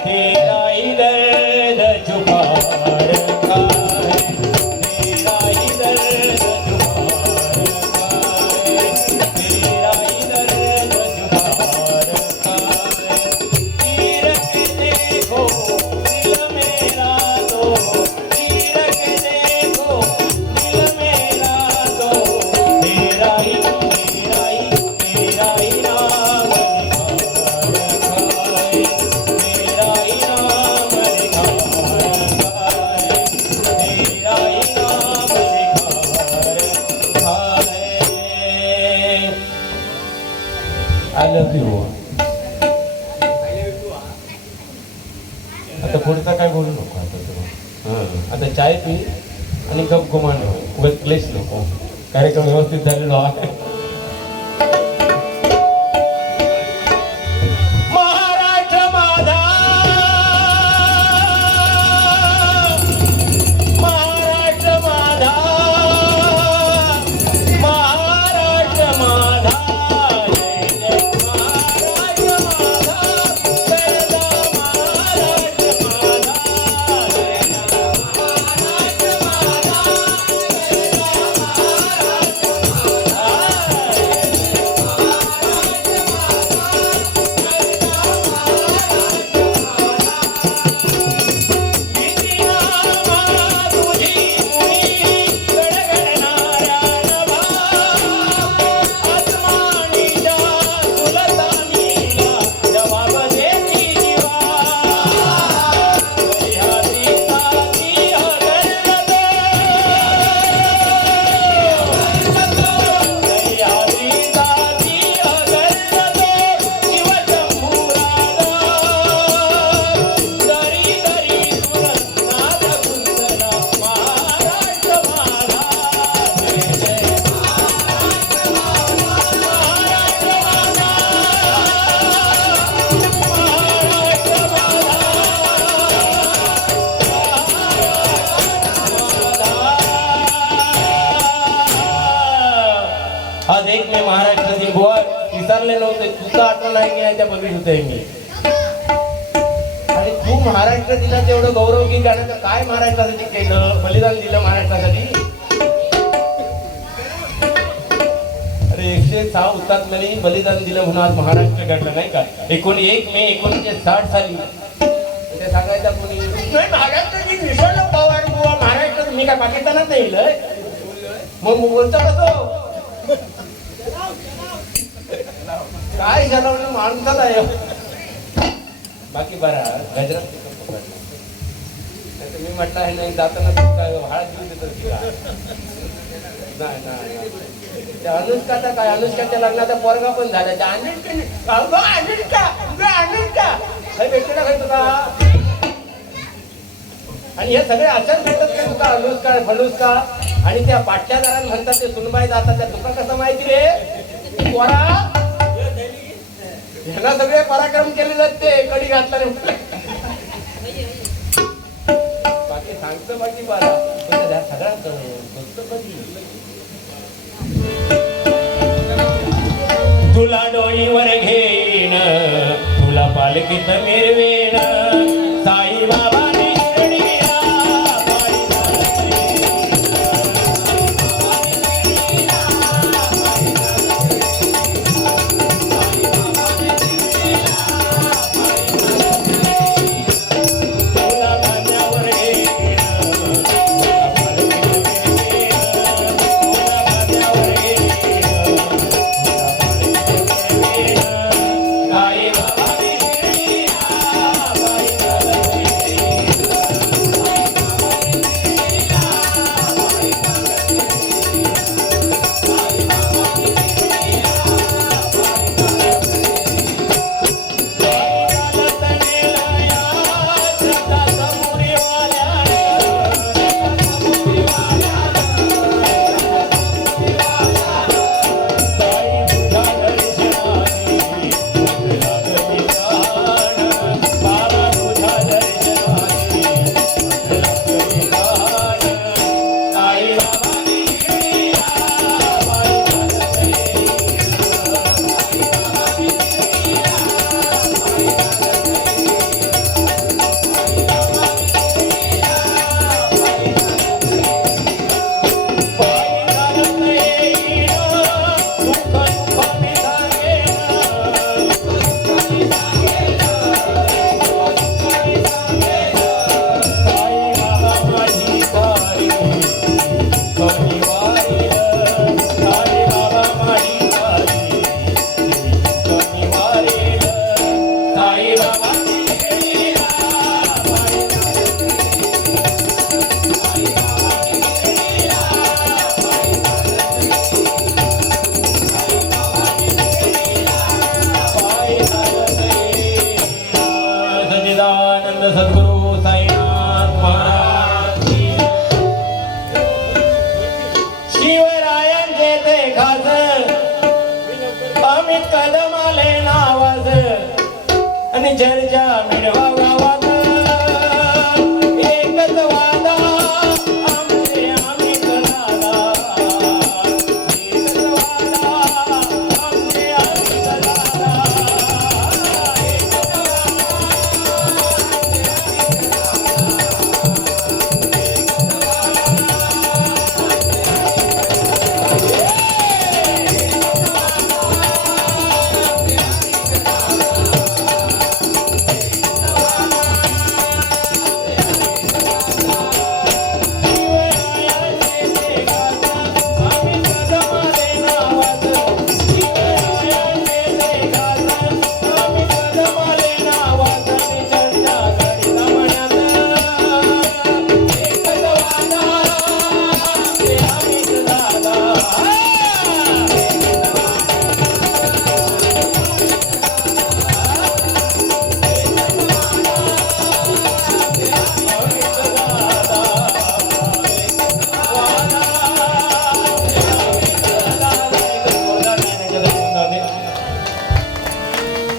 तेरा ही दर्द छुपा रखा है, तेरा ही दर्द छुपा रखा है, तेरा ही दर्द छुपा रखा है। चीर के देखो दिल मेरा तो, चीर के देखो दिल मेरा तो, तेरा ही नाम लिखा रखा है, तेरा ही नाम लिखा रखा है, तेरा ही नाम लिखा रखा है। I love you. आता पुढचा काय बोलू नको आता तुला. आता चाय पी आणि गप गुमान उगाच क्लेश नको. कार्यक्रम व्यवस्थित झालेला आहे. महाराष्ट्र माझा, महाराष्ट्र माझा, महाराष्ट्र माझा, जय जय महाराष्ट्र माझा, जय जय महाराष्ट्र माझा, जय जय महाराष्ट्र माझा, जय जय आज एक मे महाराष्ट्राची गोवा विसरले नव्हते. तुझा आठवण आहे की नाही त्या बघित होते मी. आणि तू महाराष्ट्र दिनाचं एवढं गौरव की गाण्याचं काय महाराष्ट्रासाठी केलं, बलिदान दिलं महाराष्ट्रासाठी. अरे 106 हुतात्म्यांनी बलिदान दिलं म्हणून आज महाराष्ट्र घडलं नाही का. 1 मे 1960 साली ते सांगायचा कोणी नाही महाराष्ट्र दिन विसरलो पवार गोवा महाराष्ट्र. मी काय पाकिस्तानात नाही येईल मग बोलतो कसं काय झालं म्हणून माणसाला आहे. बाकी बरा गजरात मी म्हटलं आहे नाही जाताना काय हळद घेऊन देतो नाही. त्या अनुष्काचा काय अनुष्काच्या लग्नाचा पोरगा पण झाला. त्या अनुष्का काही भेटते ना काही तुला. आणि हे सगळे असंच भेटत काय तुका अनुष्का फनुष्का. आणि त्या पाट्यादारांना म्हणतात ते सुनबाई जातात त्या तुका कसं माहिती रे पोरा. ह्याला सगळे पराक्रम केलेलं ते कडी घातला बाकी सांगतो बाकी बारा सगळ्या तुला डोईवर घेईन तुला पालखीत मिरवेन साई बाबा सद्गुरु साईनाथ महाराज की. शिवरायांचे ते खास अमित कदमाले नावाज आणि चर्चा मिळवा गावात एकच वादा आमचे अमित दादा. एकच वादा आमचे अमित दादा.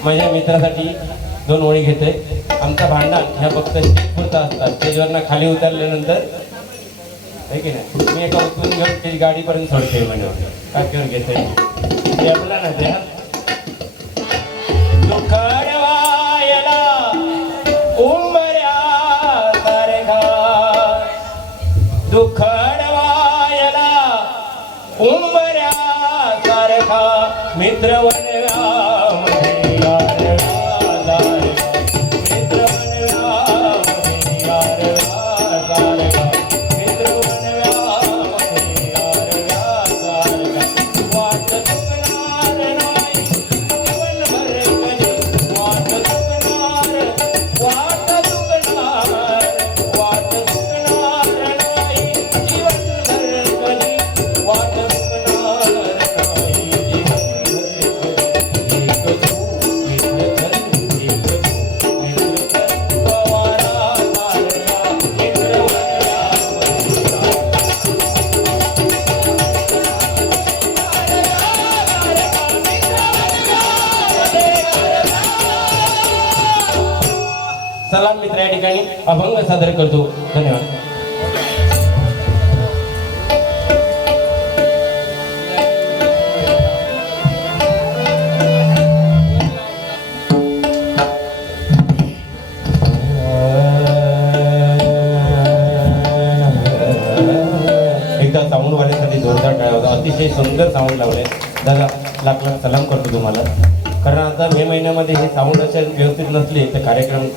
माझ्या मित्रासाठी 2 ओळी घेतोय. आमचा भांडण ह्या फक्त स्टेजपुरता असतात. स्टेजवरनं खाली उतरल्यानंतर आहे की नाही मी एका उचलून घेऊन स्टेज गाडीपर्यंत सोडते म्हणजे काय घेऊन घेतोय ते आपला ना त्या दुखडवायला उंबऱ्या सारखा. दुखडवायला उंबऱ्या सारखा मित्र सलाम मित्र या ठिकाणी अभंग सादर करतो. धन्यवाद. एकदा साऊंड वाल्यासाठी जोरदार टाळ्या होता. अतिशय सुंदर साऊंड लावले दादा. लाख लाख सलाम करतो तुम्हाला. कारण आता मे महिन्यामध्ये हे साऊंड असे व्यवस्थित नसले तर कार्यक्रम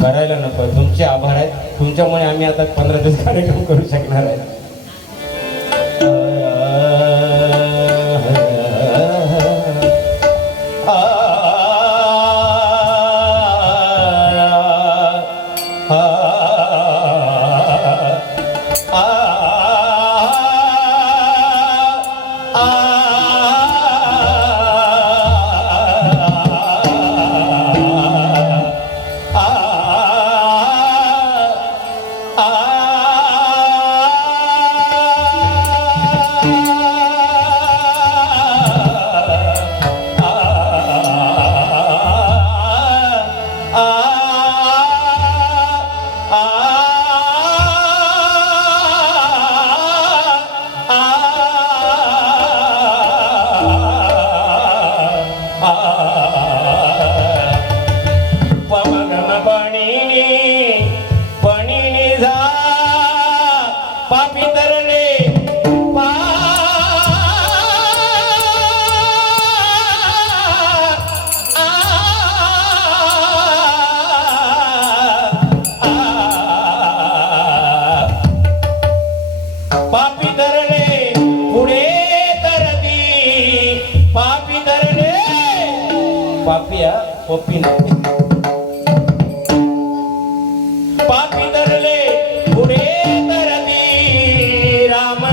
करायला नको. तुमचे आभार आहेत. तुमच्यामुळे आम्ही आता 15 दिवस कार्यक्रम करू शकणार आहे. पापिया पप्पी पापी धरले पुढे तरती राम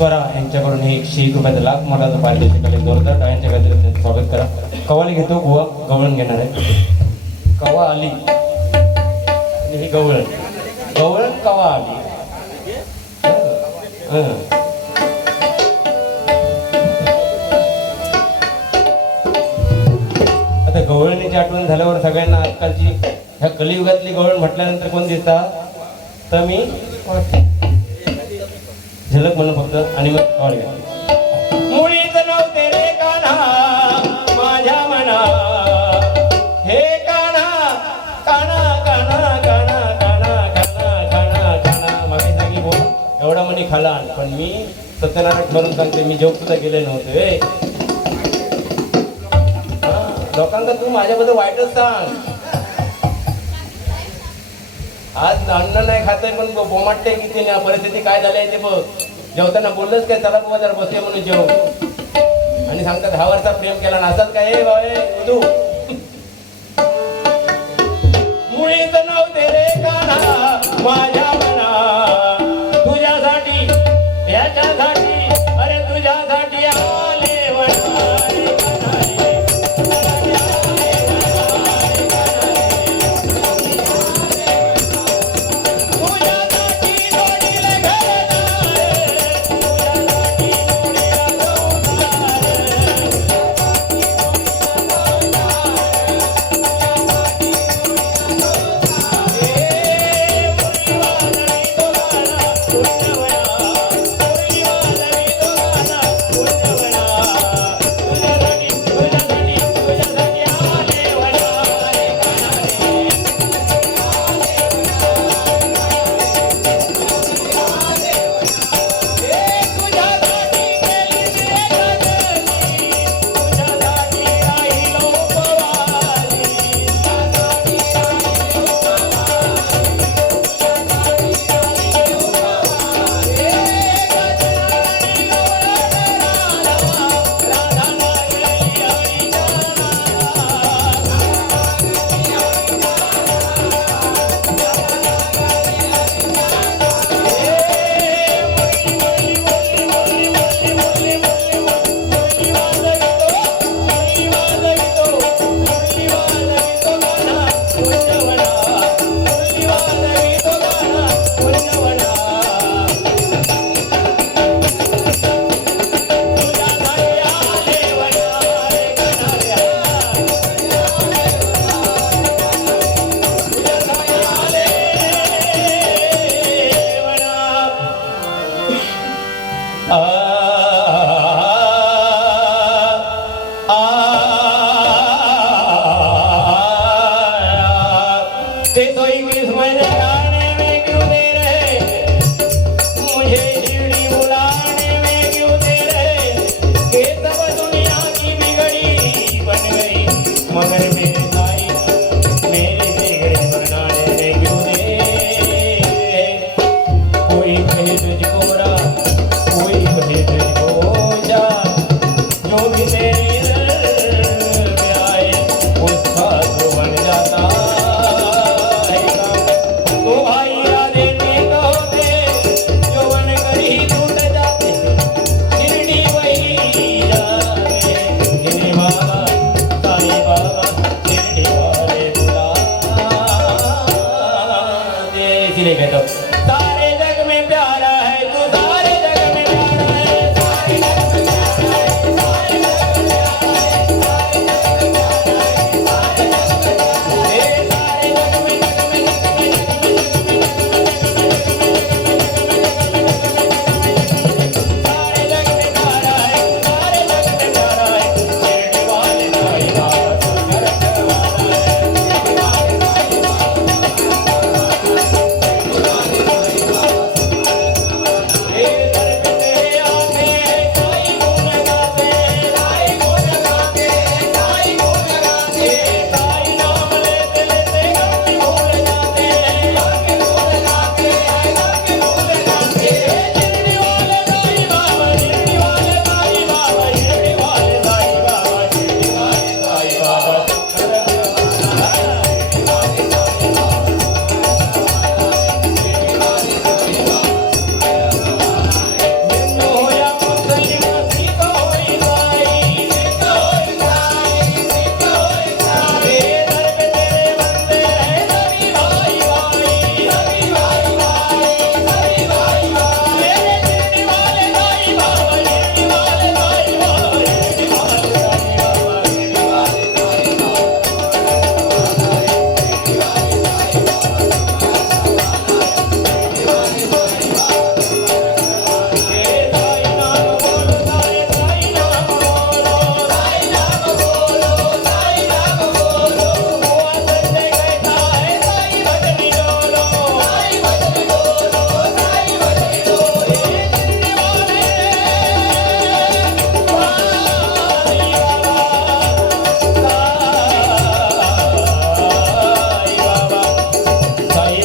स्वरा यांच्याकडून हे 101 रुपयाचा लाख मोलाचा पारितोषिक आले. जोरदार टाळ्यांच्या गजरात त्यांचं स्वागत करा. कवाली घेतो गोवा गवळण घेणार आहे. कवा आली आणि ही गवळण गवळण कवा आली. आता गवळणीची आठवण झाल्यावर सगळ्यांना आजकालची ह्या कलियुगातली गवळण म्हटल्यानंतर कोण दिसतात तर मी झलक म्हणून फक्त आणि मग कॉल घ्या. मुळीच नव्हते रे कान्हा माझ्या मना हे कान्हा कान्हा कान्हा कान्हा कान्हा कान्हा कान्हा कान्हा मागे सांगी बोल एवढा म्हणे खाला. पण मी सत्यनारायण म्हणून सांगते मी जोक सुद्धा गेले नव्हते. लोकांना तू माझ्याबद्दल वाईटच सांग. आज अन्न नाही खातोय पण बोमाटते किती नाही. परिस्थिती काय झाली आहे ते बघ. जेवताना बोललंच काय चला बुवा जरा बसते म्हणून जेव आणि सांगतात 10 वर्षा प्रेम केला नसतात काय हे बाबा तू मुळीच नव्हते रे कान्हा माझ्या मना तुझ्यासाठी याच्यासाठी अरे तुझ्यासाठी आले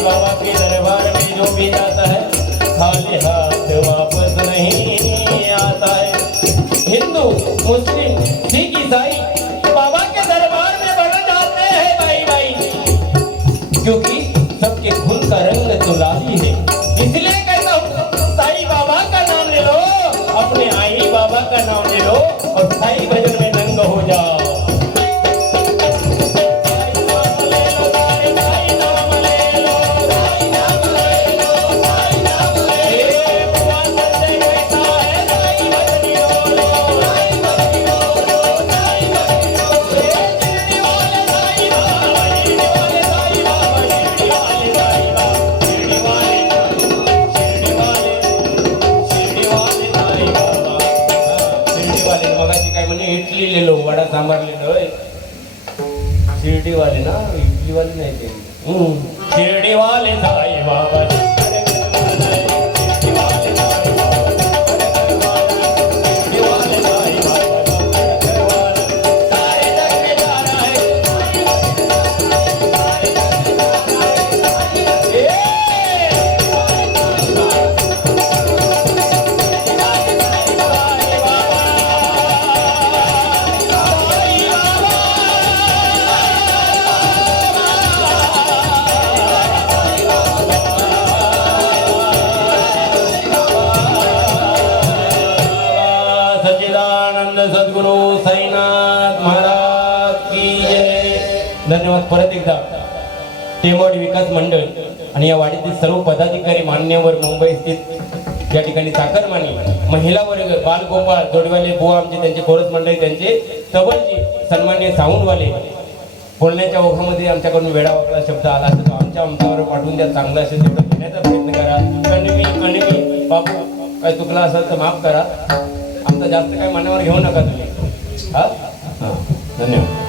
बाबा के दरबार में जो भी जाता है खाली हाथ वापस नहीं आता है। हिंदू मुस्लिम सिख ईसाई बाबा के दरबार में बढ़ जाते हैं भाई भाई, क्योंकि सबके खून का रंग तो लाली है। इसलिए कहता हूँ साईं बाबा का नाम ले लो, अपने आई बाबा का नाम ले लो और साईं भजन में नंग हो जाओ। इडली ले लो, वडा सांबार ले लो। शिर्डी वाले ना, इडली वाले नहीं थे। शिर्डी वाले साईं बाबा सद्गुरु साईनाथ महाराज की जय। धन्यवाद परत एकदा टेमवाडी विकास मंडळ आणि या वाडीतील सर्व पदाधिकारी मान्यवर मुंबई स्थित या ठिकाणी चाकरमानी महिला वर्ग बालगोपाळ जोडवाले बुवा आमचे त्यांचे कोरस मंडळी त्यांचे तबलजी सन्मान्य साऊंडवाले बोलण्याच्या ओघामध्ये आमच्याकडून वेळावाकडा शब्द आला तर आमच्या आमच्यावर पाठवून द्या, चांगला असेल तेवढं घेण्याचा प्रयत्न करा। कणवी बापू काय चुकला असेल तर माफ करा, आमचा जास्त काय मनावर घेऊ नका तुम्ही। हा, धन्यवाद।